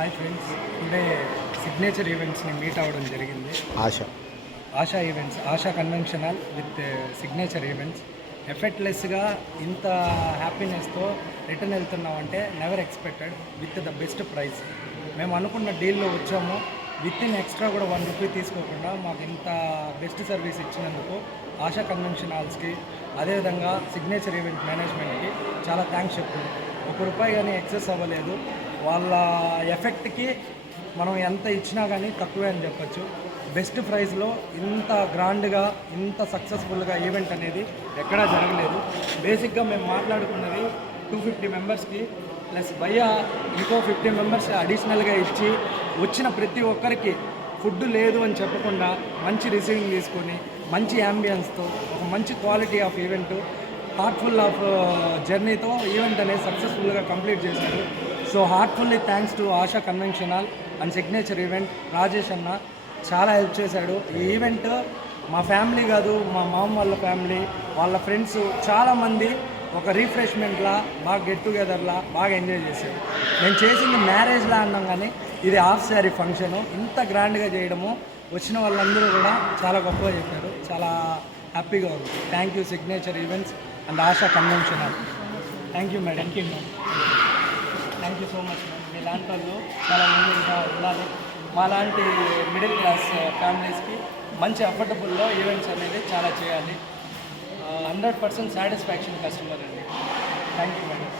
Hi friends, today signature ఈవెంట్స్ని meet అవ్వడం జరిగింది. Asha events, Asha conventional with signature events. ఎఫెక్ట్లెస్గా ఇంత హ్యాపీనెస్తో రిటర్న్ వెళ్తున్నామంటే never expected, with the best price. మేము అనుకున్న డీల్లో వచ్చాము. విత్ ఇన్ ఎక్స్ట్రా కూడా ₹1 తీసుకోకుండా మాకు ఇంత బెస్ట్ సర్వీస్ ఇచ్చినందుకు ఆశా కన్వెన్షన్ హాల్స్కి, అదేవిధంగా సిగ్నేచర్ ఈవెంట్ మేనేజ్మెంట్కి చాలా థ్యాంక్స్ చెప్తున్నాం. ₹1 కానీ ఎక్సెస్ అవ్వలేదు. వాళ్ళ ఎఫెక్ట్కి మనం ఎంత ఇచ్చినా కానీ తక్కువే అని చెప్పచ్చు. బెస్ట్ ప్రైస్లో ఇంత గ్రాండ్గా, ఇంత సక్సెస్ఫుల్గా ఈవెంట్ అనేది ఎక్కడా జరగలేదు. బేసిక్గా మేము మాట్లాడుకున్నది 250 మెంబర్స్కి ప్లస్ భయ్య ఇంకో 50 మెంబర్స్ అడిషనల్గా ఇచ్చి వచ్చిన ప్రతి ఒక్కరికి ఫుడ్ లేదు అని చెప్పకుండా మంచి రిసీవింగ్ తీసుకొని మంచి యాంబియన్స్తో ఒక మంచి quality of event, heartful of జర్నీతో ఈవెంట్ అనేది సక్సెస్ఫుల్గా కంప్లీట్ చేశారు. So heartfully thanks to Asha convention hall and signature event. Rajesh అన్న చాలా హెల్ప్ చేశాడు. ఈ ఈవెంట్ మా ఫ్యామిలీ కాదు, మా మామ వాళ్ళ ఫ్యామిలీ, వాళ్ళ ఫ్రెండ్స్ చాలామంది ఒక రీఫ్రెష్మెంట్లా, బాగా గెట్ టుగెదర్లా బాగా ఎంజాయ్ చేశారు. నేను చేసింది మ్యారేజ్లా అన్నాం కానీ ఇది హాఫ్ శారీ ఫంక్షను. ఇంత గ్రాండ్గా చేయడము వచ్చిన వాళ్ళందరూ కూడా చాలా గొప్పగా చెప్పారు. చాలా హ్యాపీగా ఉంది. Thank you signature events and ASHA convention hall. Thank you madam. Thank you so much madam. మీలాంటి వాళ్ళు చాలా మంది ఇంకా ఉండాలి. మాలాంటి మిడిల్ క్లాస్ ఫ్యామిలీస్కి మంచి అఫోర్డబుల్లో ఈవెంట్స్ అనేది చాలా చేయాలి. 100% సాటిస్ఫాక్షన్ కస్టమర్ అండి. Thank you madam.